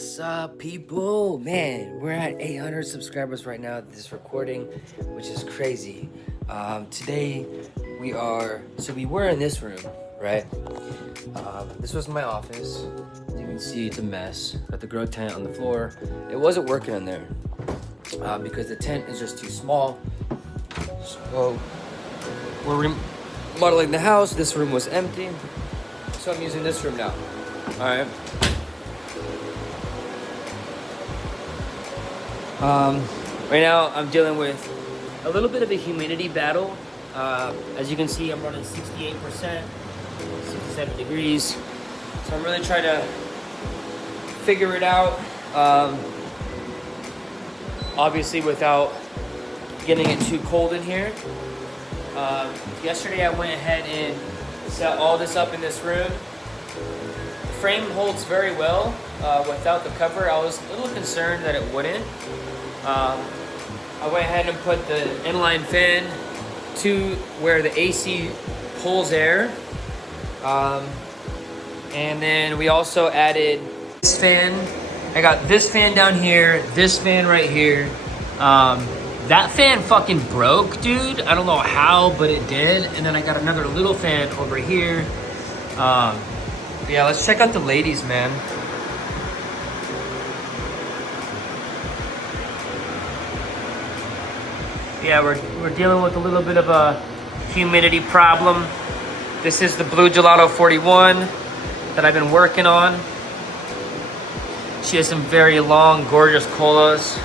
What's up, people? Man, we're at 800 subscribers right now at this recording, which is crazy. Today we were in this room, right? This was my office. As you can see, it's a mess. Got the grow tent on the floor. It wasn't working in there because the tent is just too small. So we're remodeling the house. This room was empty, so I'm using this room now. All right. Right now I'm dealing with a little bit of a humidity battle. As you can see, I'm running 68%, 67 degrees. So I'm really trying to figure it out. Obviously without getting it too cold in here. Yesterday I went ahead and set all this up in this room. The frame holds very well without the cover. I was a little concerned that it wouldn't. I went ahead and put the inline fan to where the AC pulls air. And then we also added this fan. I got this fan down here, this fan right here. That fan fucking broke, dude. I don't know how, but it did. And then I got another little fan over here. Yeah, let's check out the ladies, man. Yeah, we're dealing with a little bit of a humidity problem. This is the Blue Gelato 41 that I've been working on. She has some very long, gorgeous colas.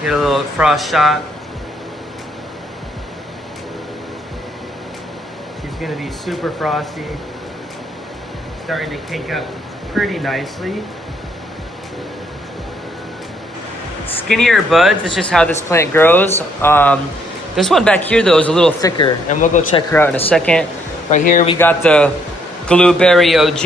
Get a little frost shot. She's gonna be super frosty. Starting to kink up pretty nicely. Skinnier buds, it's just how this plant grows. This one back here though is a little thicker, and we'll go check her out in a second. Right here we got the Blueberry OG,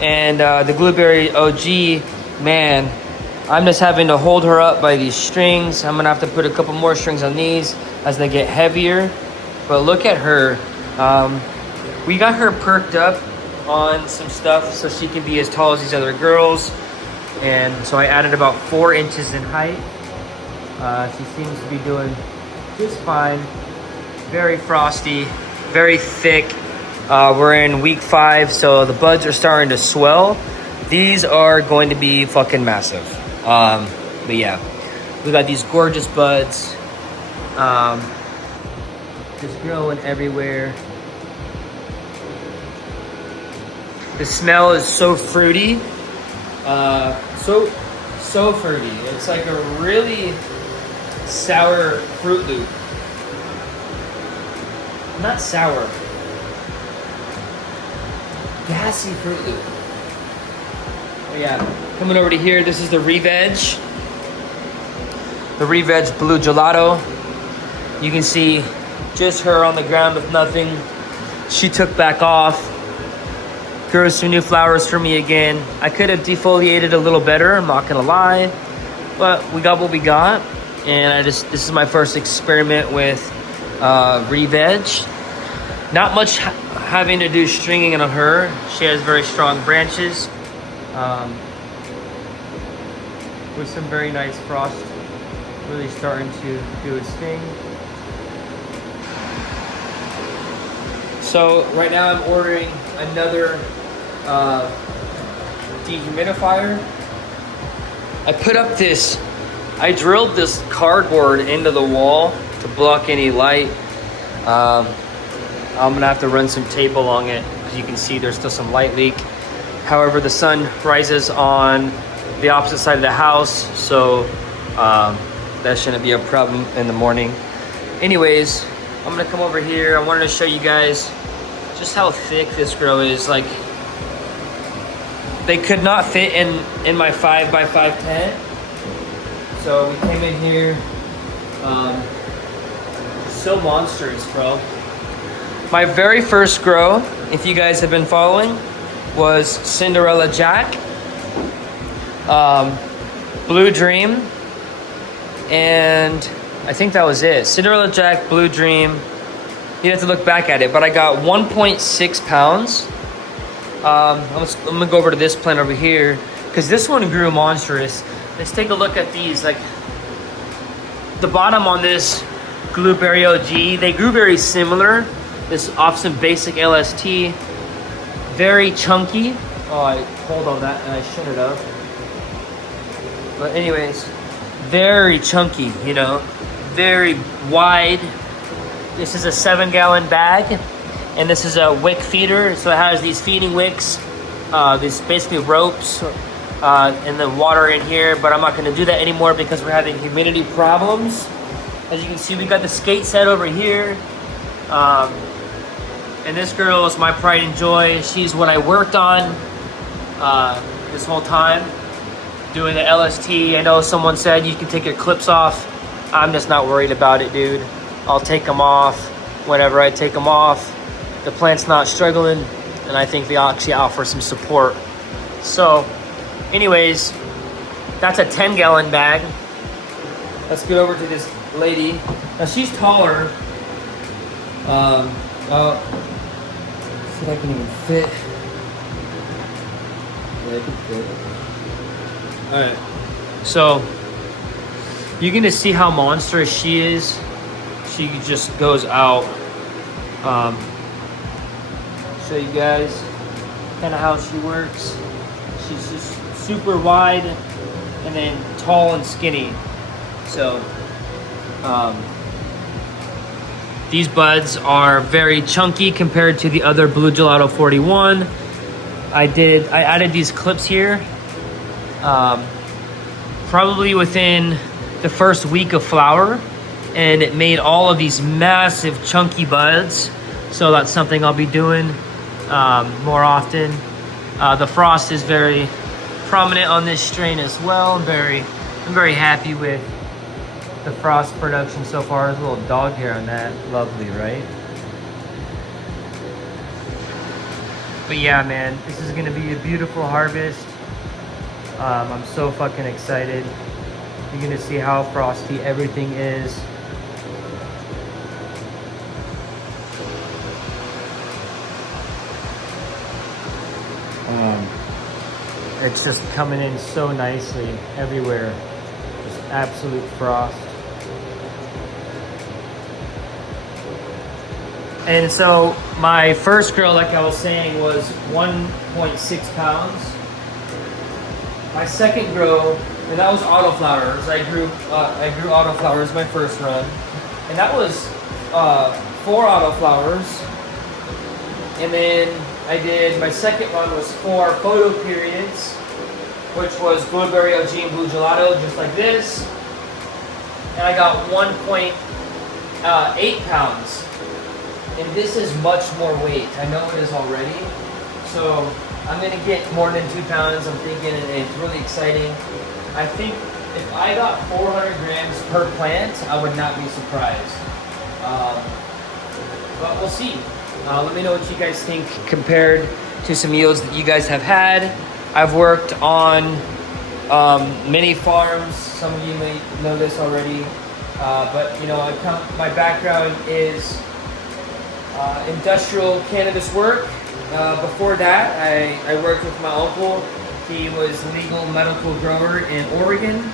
and the Blueberry OG, man, I'm just having to hold her up by these strings. I'm gonna have to put a couple more strings on these as they get heavier. But look at her. We got her perked up on some stuff so she can be as tall as these other girls. And so I added about 4 inches in height. She seems to be doing just fine. Very frosty, very thick. We're in week 5, so the buds are starting to swell. These are going to be fucking massive. But yeah, we got these gorgeous buds. Just growing everywhere. The smell is so fruity. So fruity. It's like a really sour Fruit Loop. Not sour. Gassy Fruit Loop. Oh yeah. Coming over to here, this is the Reveg. The Reveg Blue Gelato. You can see just her on the ground with nothing. She took back off. Grew some new flowers for me again. I could have defoliated a little better, I'm not gonna lie, but we got what we got. And this is my first experiment with Reveg. Not much having to do stringing on her. She has very strong branches with some very nice frost really starting to do its thing. So right now I'm ordering another dehumidifier. I drilled this cardboard into the wall to block any light. I'm gonna have to run some tape along it because you can see there's still some light leak. However, the sun rises on the opposite side of the house, so that shouldn't be a problem in the morning. Anyways, I'm gonna come over here. I wanted to show you guys just how thick this grow is. Like, they could not fit in my 5x5 tent. So we came in here. So monstrous, bro. My very first grow, if you guys have been following, was Cinderella Jack, Blue Dream, and I think that was it. Cinderella Jack, Blue Dream. You have to look back at it, but I got 1.6 pounds. I'm gonna go over to this plant over here. because this one grew monstrous. Let's take a look at these. Like the bottom on this Blueberry OG, they grew very similar. This off some basic LST, very chunky. Oh, I pulled on that and I shouldn't have. But anyways, very chunky, you know, very wide. This is a 7-gallon bag, and this is a wick feeder. So it has these feeding wicks, these basically ropes, and the water in here. But I'm not going to do that anymore because we're having humidity problems. As you can see, we got the skate set over here. And this girl is my pride and joy. She's what I worked on this whole time, doing the LST. I know someone said you can take your clips off. I'm just not worried about it, dude. I'll take them off whenever I take them off. The plant's not struggling, and I think they actually offer some support. So, anyways, that's a 10-gallon bag. Let's get over to this lady. Now, she's taller. See if I can even fit. Yeah, I can fit. Alright. So, you're going to see how monstrous she is. She just goes out. Show you guys kind of how she works. She's just super wide and then tall and skinny. So, these buds are very chunky compared to the other Blue Gelato 41. I added these clips here probably within the first week of flower, and it made all of these massive chunky buds. So that's something I'll be doing more often. The frost is very prominent on this strain as well. I'm very happy with the frost production so far. There's a little dog hair on that. Lovely, right? But yeah, man, this is gonna be a beautiful harvest. I'm so fucking excited. You're gonna see how frosty everything is. It's just coming in so nicely everywhere. Just absolute frost. And so my first grow, like I was saying, was 1.6 pounds. My second grow, and that was autoflowers. I grew autoflowers my first run, and that was 4 autoflowers. And then I did, my second run was 4 photo periods, which was Blueberry OG and Blue Gelato, just like this. And I got 1.8 pounds. And this is much more weight. I know it is already. So I'm gonna get more than 2 pounds, I'm thinking, and it's really exciting. I think if I got 400 grams per plant, I would not be surprised. But we'll see. Let me know what you guys think compared to some yields that you guys have had. I've worked on many farms. Some of you may know this already. But you know, my background is industrial cannabis work. Before that, I worked with my uncle. He was a legal medical grower in Oregon,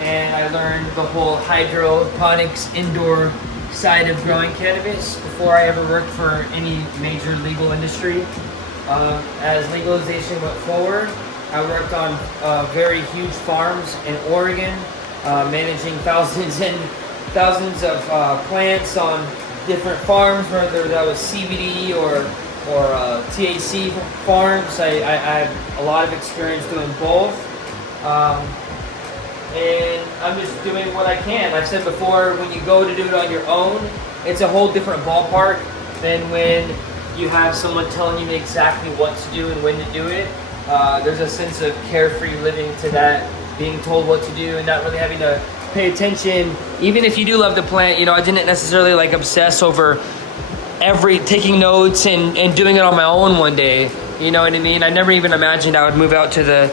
and I learned the whole hydroponics indoor side of growing cannabis before I ever worked for any major legal industry. As legalization went forward, I worked on very huge farms in Oregon, managing thousands and thousands of plants on different farms, whether that was CBD or THC farms. I have a lot of experience doing both. And I'm just doing what I can. I've said before, when you go to do it on your own, it's a whole different ballpark than when you have someone telling you exactly what to do and when to do it. There's a sense of carefree living to that, being told what to do and not really having to pay attention. Even if you do love the plant, you know, I didn't necessarily like obsess over taking notes and doing it on my own one day. You know what I mean? I never even imagined I would move out to the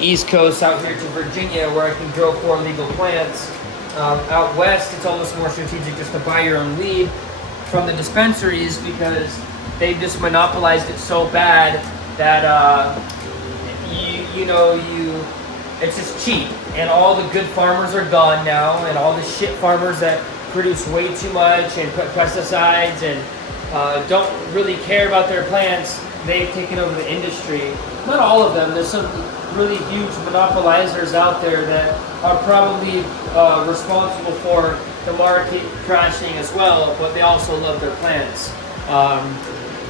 East Coast, out here to Virginia, where I can grow 4 legal plants. Out west, it's almost more strategic just to buy your own weed from the dispensaries, because they just monopolized it so bad that it's just cheap, and all the good farmers are gone now, and all the shit farmers that produce way too much and put pesticides and don't really care about their plants, they've taken over the industry. Not all of them. There's some really huge monopolizers out there that are probably responsible for the market crashing as well, but they also love their plants.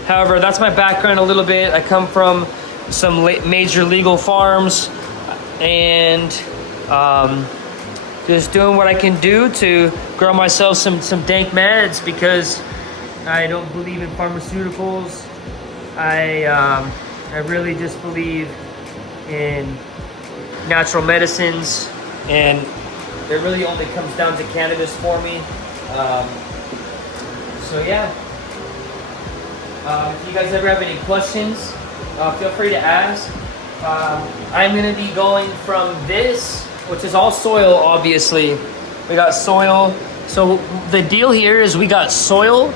However, that's my background a little bit. I come from some major legal farms, and just doing what I can do to grow myself some dank meds, because I don't believe in pharmaceuticals. I really just believe in natural medicines, and it really only comes down to cannabis for me. So yeah, if you guys ever have any questions, feel free to ask. I'm gonna be going from this, which is all soil, obviously. We got soil. So the deal here is we got soil.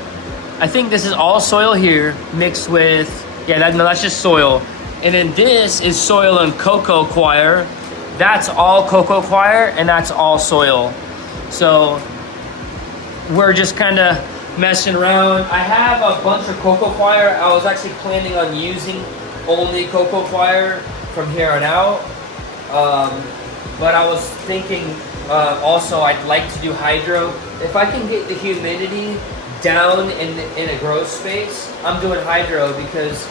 I think this is all soil here mixed with, that's just soil. And then this is soil and cocoa coir. That's all cocoa coir, and that's all soil. So we're just kind of messing around. I have a bunch of cocoa coir. I was actually planning on using only cocoa coir from here on out. But I was thinking also I'd like to do hydro. If I can get the humidity down in a grow space, I'm doing hydro, because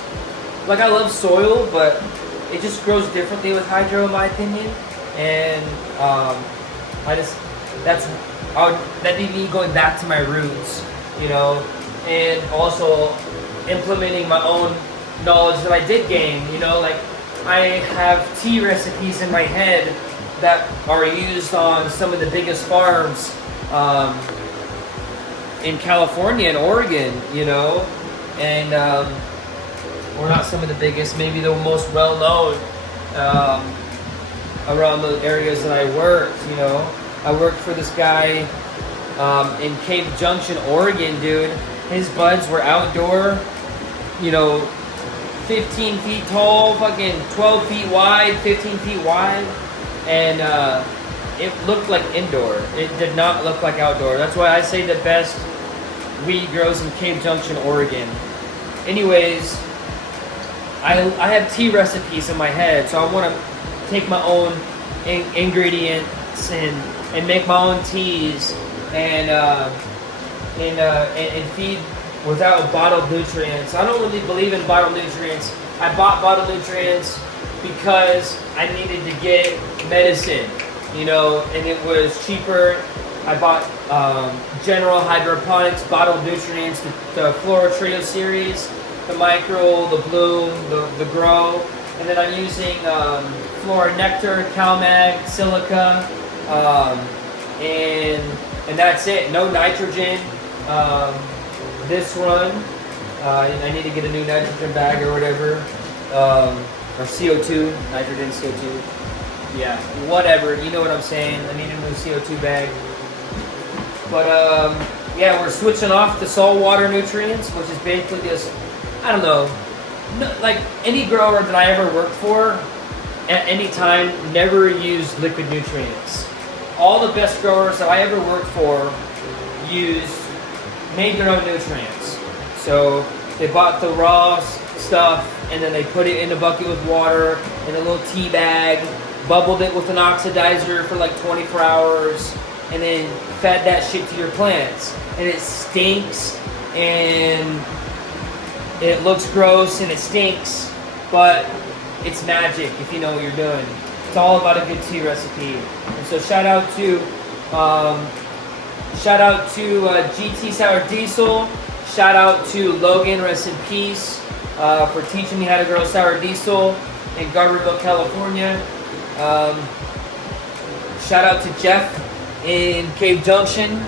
like I love soil, but it just grows differently with hydro in my opinion. And that'd be me going back to my roots, and also implementing my own knowledge that I did gain, like I have tea recipes in my head that are used on some of the biggest farms in California and Oregon, and or not some of the biggest, maybe the most well-known around the areas that I worked. I worked for this guy in Cave Junction, Oregon, dude. His buds were outdoor, 15 feet tall, fucking 12 feet wide, 15 feet wide, and it looked like indoor. It did not look like outdoor. That's why I say the best weed grows in Cave Junction, Oregon. Anyways, I have tea recipes in my head, so I want to take my own ingredients and make my own teas and feed without bottled nutrients. I don't really believe in bottled nutrients. I bought bottled nutrients because I needed to get medicine, and it was cheaper. I bought General Hydroponics bottled nutrients, the Flora Trio series, the Micro, the Bloom, the Grow, and then I'm using Flora Nectar, CalMag, Silica, and that's it. No nitrogen. This run, I need to get a new nitrogen bag or whatever, or CO2, nitrogen, CO2. Yeah, whatever. You know what I'm saying. I need a new CO2 bag. But yeah, we're switching off the saltwater nutrients, which is basically just, I don't know, like any grower that I ever worked for at any time never used liquid nutrients. All the best growers that I ever worked for made their own nutrients. So they bought the raw stuff, and then they put it in a bucket with water in a little tea bag, bubbled it with an oxidizer for like 24 hours, and then fed that shit to your plants. And it stinks, and it looks gross, and it stinks, but it's magic if you know what you're doing. It's all about a good tea recipe. And so shout out to GT Sour Diesel. Shout out to Logan, rest in peace, for teaching me how to grow sour diesel in Garberville, California. Shout out to Jeff in Cave Junction.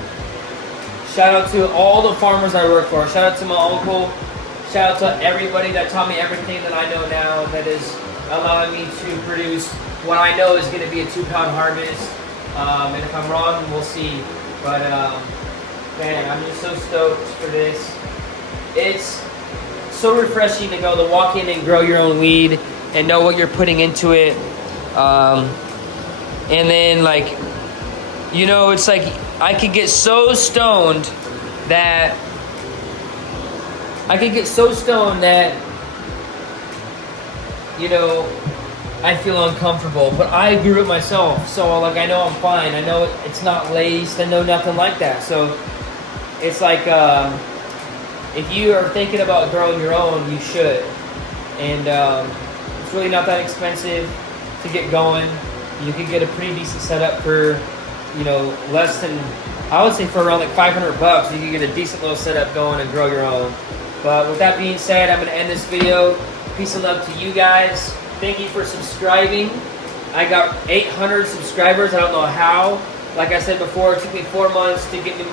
Shout out to all the farmers I work for. Shout out to my uncle. Shout out to everybody that taught me everything that I know now, that is allowing me to produce what I know is going to be a 2-pound harvest. And if I'm wrong, we'll see. But man, I'm just so stoked for this. It's so refreshing to walk in and grow your own weed and know what you're putting into it. And then like, you know, it's like I could get so stoned that you know, I feel uncomfortable, but I grew it myself, so like I know I'm fine. I know it's not laced. I know nothing like that. So it's like if you are thinking about growing your own, you should. And it's really not that expensive to get going. You can get a pretty decent setup for, you know, less than, I would say for around like $500. You can get a decent little setup going and grow your own. But with that being said, I'm going to end this video. Peace and love to you guys. Thank you for subscribing. I got 800 subscribers. I don't know how. Like I said before, it took me 4 months to get me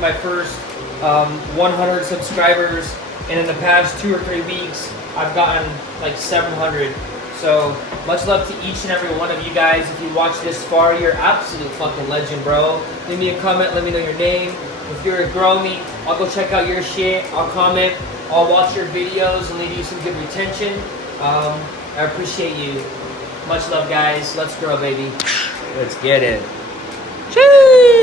my first 100 subscribers, and in the past 2 or 3 weeks, I've gotten like 700. So much love to each and every one of you guys. If you watch this far, you're absolute fucking legend, bro. Leave me a comment. Let me know your name. If you're a grow me, I'll go check out your shit. I'll comment. I'll watch your videos and leave you some good retention. I appreciate you. Much love, guys. Let's grow, baby. Let's get it. Cheese!